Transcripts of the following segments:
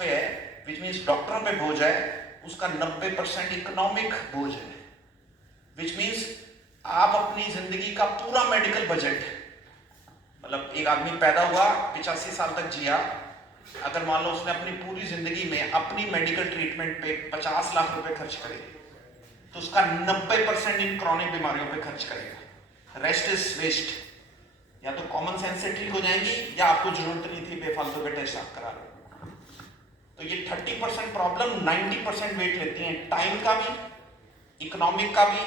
पे है, which means डॉक्टरों पे बोझ है, उसका 90% इकोनॉमिक बोझ है। विच मीन्स आप अपनी जिंदगी का पूरा मेडिकल बजट, मतलब एक आदमी पैदा हुआ 85 साल तक जिया, अगर मान लो उसने अपनी पूरी जिंदगी में अपनी मेडिकल ट्रीटमेंट पे 50 लाख रुपए खर्च करे, तो उसका 90% इन क्रॉनिक बीमारियों पे खर्च करेगा। Rest is waste. या तो कॉमन सेंस से ठीक हो जाएंगी, या आपको जरूरत नहीं थी बेफालतू के टेस्ट आप करा लो। तो ये 30% प्रॉब्लम 90% वेट लेती है, टाइम का भी, इकोनॉमिक का भी,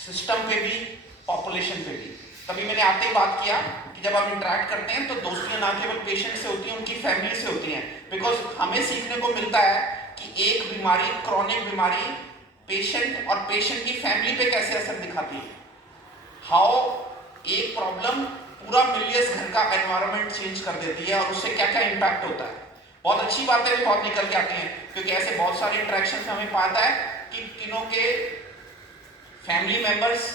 सिस्टम पे भी, पॉपुलेशन पे भी। तभी मैंने आते ही बात किया कि जब आप इंटरेक्ट करते हैं तो दोस्तियां ना केवल पेशेंट से होती हैं, उनकी फैमिली से होती हैं। बिकॉज हमें सीखने को मिलता है कि एक बीमारी, क्रॉनिक बीमारी, पेशेंट और पेशेंट की फैमिली पे कैसे असर दिखाती है। हाउ एक प्रॉब्लम पूरा मिलियस घर का एनवायरनमेंट चेंज कर देती है और उससे क्या क्या इंपैक्ट होता है। बहुत अच्छी बातें भी बहुत निकल के आती हैं, क्योंकि ऐसे बहुत सारे इंटरेक्शन से हमें पाता है कि किनों के फैमिली मेंबर्स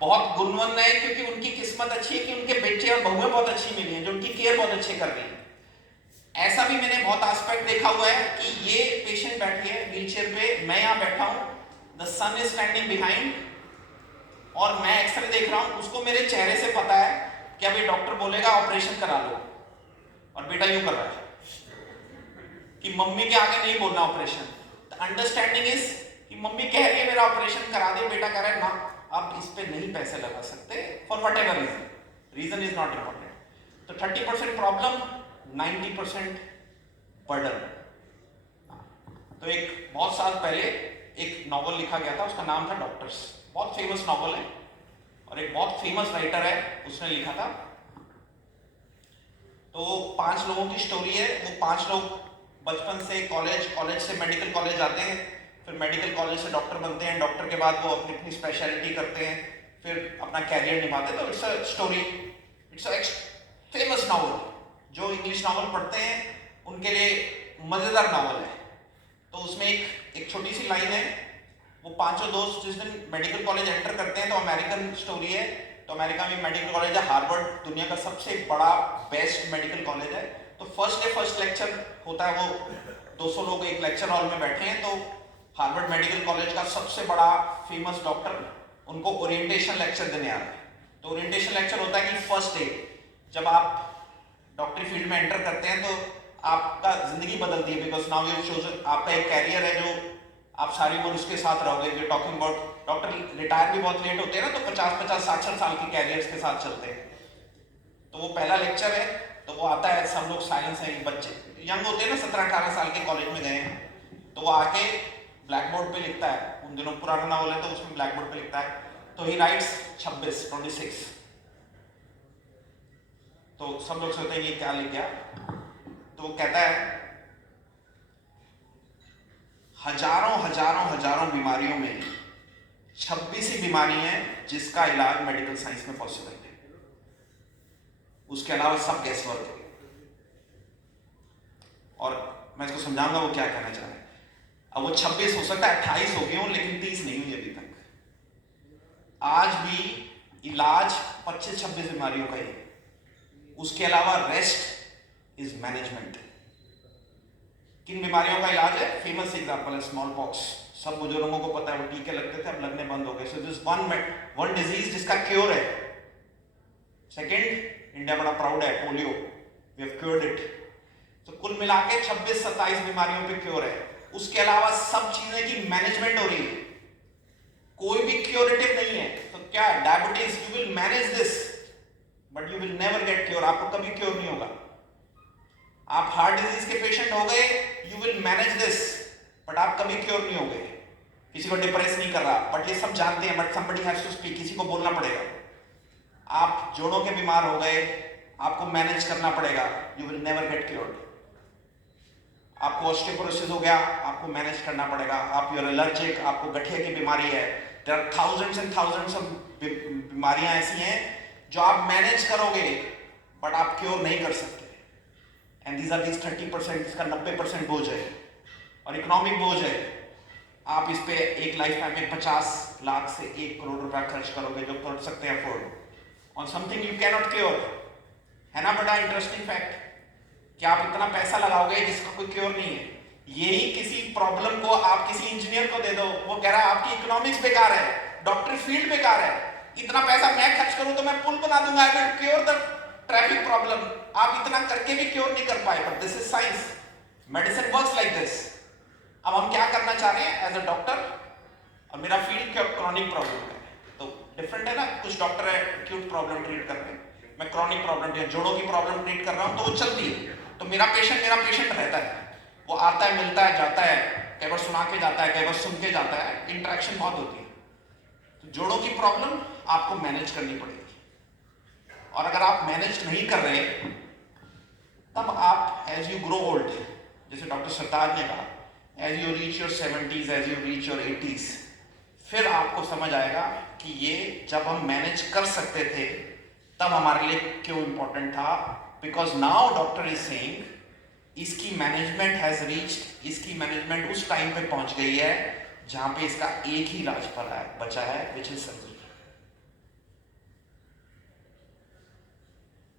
बहुत गुणवंत है, क्योंकि उनकी किस्मत अच्छी है कि उनके बच्चे और बहुएं बहुत अच्छी मिली हैं जो उनकी केयर बहुत अच्छे कर रही हैं। ऐसा भी मैंने बहुत एस्पेक्ट देखा हुआ है कि ये पेशेंट बैठी है व्हीलचेयर पे, मैं यहाँ बैठा हूँ, the sun is standing behind, और मैं एक्सरे देख रहा हूँ। उसको मेरे चेहरे से पता है कि अब ये डॉक्टर बोलेगा ऑपरेशन करा लो, और बेटा यूं कर रहा है कि मम्मी के आगे नहीं बोलना ऑपरेशन। द अंडरस्टैंडिंग इज कि मम्मी कह रही है मेरा ऑपरेशन करा दे, बेटा कह रहा है ना आप इस पे नहीं पैसे लगा सकते, for whatever reason, reason is not important. तो 30% प्रॉब्लम, 90% बर्डन। तो एक बहुत साल पहले एक नॉवल लिखा गया था, उसका नाम था डॉक्टर्स। बहुत फेमस नॉवल है, और एक बहुत फेमस राइटर है उसने लिखा था। तो 5 लोगों की स्टोरी है। वो 5 लोग बचपन से कॉलेज से मेडिकल कॉलेज आते हैं, फिर मेडिकल कॉलेज से डॉक्टर बनते हैं, डॉक्टर के बाद वो अपनी अपनी स्पेशलिटी करते हैं, फिर अपना कैरियर निभाते हैं। तो it's a story, it's a famous novel. जो इंग्लिश नॉवल पढ़ते हैं उनके लिए मजेदार नॉवल है। तो उसमें एक छोटी सी लाइन है, वो 5 दोस्त जिस दिन मेडिकल कॉलेज एंटर करते हैं, तो अमेरिकन स्टोरी है। तो अमेरिका में मेडिकल कॉलेज है हार्वर्ड, दुनिया का सबसे बड़ा बेस्ट मेडिकल कॉलेज है। तो फर्स्ट लेक्चर होता है, वो 200 लोग एक लेक्चर हॉल में बैठे हैं। तो हार्वर्ड मेडिकल कॉलेज का सबसे बड़ा फेमस डॉक्टर उनको ओरिएंटेशन लेक्चर देने आ रहा है। तो ओरिएंटेशन लेक्चर होता है कि फर्स्ट डे जब आप डॉक्टरी फील्ड में एंटर करते हैं तो आपका जिंदगी बदलती है, बिकॉज नाउ यू चोजन, आपका एक कैरियर है जो आप सारी उम्र उसके साथ रहोगे। We talking about doctor retire भी बहुत लेट होते हैं ना, तो 50-50 60 साल के कैरियर्स के साथ चलते हैं। तो वो पहला लेक्चर है, तो वो आता है, सब लोग साइलेंस है, बच्चे यंग होते हैं ना, 17-18 साल के कॉलेज में गए हैं। तो वो आके ब्लैक बोर्ड पे लिखता है, उन दिनों पुराना नॉवल है तो उसमें ब्लैक बोर्ड पे लिखता है। तो ही राइट्स 26। तो सब लोग सोचते हैं ये क्या लिख गया। तो वो कहता है हजारों बीमारियों में 26 ही बीमारी है जिसका इलाज मेडिकल साइंस में पॉसिबल है, उसके अलावा सब गैस वर्क है। और मैं इसको समझाऊंगा वो क्या कहना चाह रहे हैं। अब वो 26 हो सकता है 28 हो गए हो, लेकिन 30 नहीं हुई अभी तक। आज भी इलाज 25-26 बीमारियों का ही है, उसके अलावा रेस्ट इज मैनेजमेंट। किन बीमारियों का इलाज है? फेमस एग्जांपल है स्मॉल पॉक्स। सब बुजुर्गों को पता है, वो टीके लगते थे, अब लगने बंद हो गए। सो दिस वन डिजीज जिसका क्योर है। सेकंड, इंडिया बड़ा प्राउड है, polio, we have cured it. तो कुल मिला के 26-27 बीमारियों पे क्योर है। उसके अलावा सब चीजें की मैनेजमेंट हो रही है, कोई भी क्योरेटिव नहीं है। तो क्या diabetes, you will manage this but you will never get cure, आपको कभी क्योर नहीं होगा। आप हार्ट डिजीज के पेशेंट हो गए, you will manage this but आप कभी क्योर नहीं हो गए। किसी को डिप्रेस नहीं कर रहा, बट ये सब जानते हैं, but somebody has to speak, किसी को बोलना पड़ेगा। आप जोड़ों के बीमार हो गए, आपको मैनेज करना पड़ेगा, you will never get cured. आपको ऑस्टियोपोरोसिस हो गया, आपको मैनेज करना पड़ेगा। आप यूर एलर्जिक, आपको गठिया की बीमारी है। There are thousands and thousands of बीमारियां ऐसी हैं जो आप मैनेज करोगे बट आप क्योर नहीं कर सकते। एंड दीज आर 30%, इसका 90% बोझ है, और इकोनॉमिक बोझ है। आप इस पे एक लाइफ टाइम में 50 लाख से 1 करोड़ रुपया खर्च करोगे, जो कर सकते हैं afford, on something you can not cure. है ना बड़ा इंटरेस्टिंग फैक्ट। कि आप इतना पैसा लगाओगे जिसका कोई क्योर नहीं है। यही किसी प्रॉब्लम को आप किसी इंजीनियर को दे दो, वो कह रहा है आपकी इकोनॉमिक्स बेकार है, डॉक्टरी फील्ड बेकार है, इतना पैसा मैं खर्च करूं तो मैं पुल बना दूंगा, I will cure the traffic problem. आप इतना करके भी क्योर नहीं कर पाए, but this is science, medicine works like this. अब हम क्या करना चाह रहे हैं एज अ डॉक्टर, और मेरा फील्ड क्रॉनिक प्रॉब्लम है, तो डिफरेंट है ना, कुछ डॉक्टर है एक्यूट प्रॉब्लम ट्रीट कर रहे हैं, मैं क्रॉनिक प्रॉब्लम या जोड़ों की प्रॉब्लम ट्रीट कर रहा हूं, तो वो चलती है। तो मेरा पेशेंट रहता है, वो आता है, मिलता है, जाता है, कई बार सुना के जाता है, कई बार सुन के जाता है, इंटरेक्शन बहुत होती है। तो जोड़ों की प्रॉब्लम आपको मैनेज करनी पड़ेगी, और अगर आप मैनेज नहीं कर रहे तब आप एज यू ग्रो ओल्ड, जैसे डॉक्टर सरताज ने कहा, as you reach your 70s, as you reach your 80s, फिर आपको समझ आएगा कि ये जब हम मैनेज कर सकते थे तब हमारे लिए क्यों इंपॉर्टेंट था। Because now doctor is saying इसकी मैनेजमेंट हैज रीच्ड, इसकी मैनेजमेंट उस टाइम पे पहुंच गई है जहां पे इसका एक ही इलाज बचा है, विच इज सर्जरी।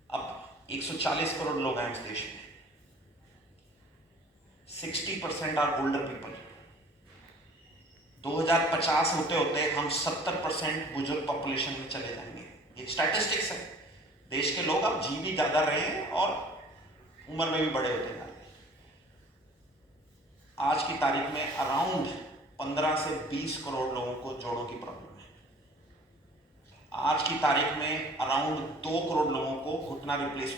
अब 140 करोड़ लोग हैं इस देश में, 60% आर ओल्डर पीपल। 2050 होते होते हम 70% बुजुर्ग पॉपुलेशन में चले जाएंगे, ये स्टैटिस्टिक्स है। देश के लोग अब जी भी ज्यादा रहे हैं और उम्र में भी बड़े होते जा रहे हैं। आज की तारीख में अराउंड 15 से 20 करोड़ लोगों को जोड़ों की प्रॉब्लम है। आज की तारीख में अराउंड 2 करोड़ लोगों को घुटना रिप्लेसमेंट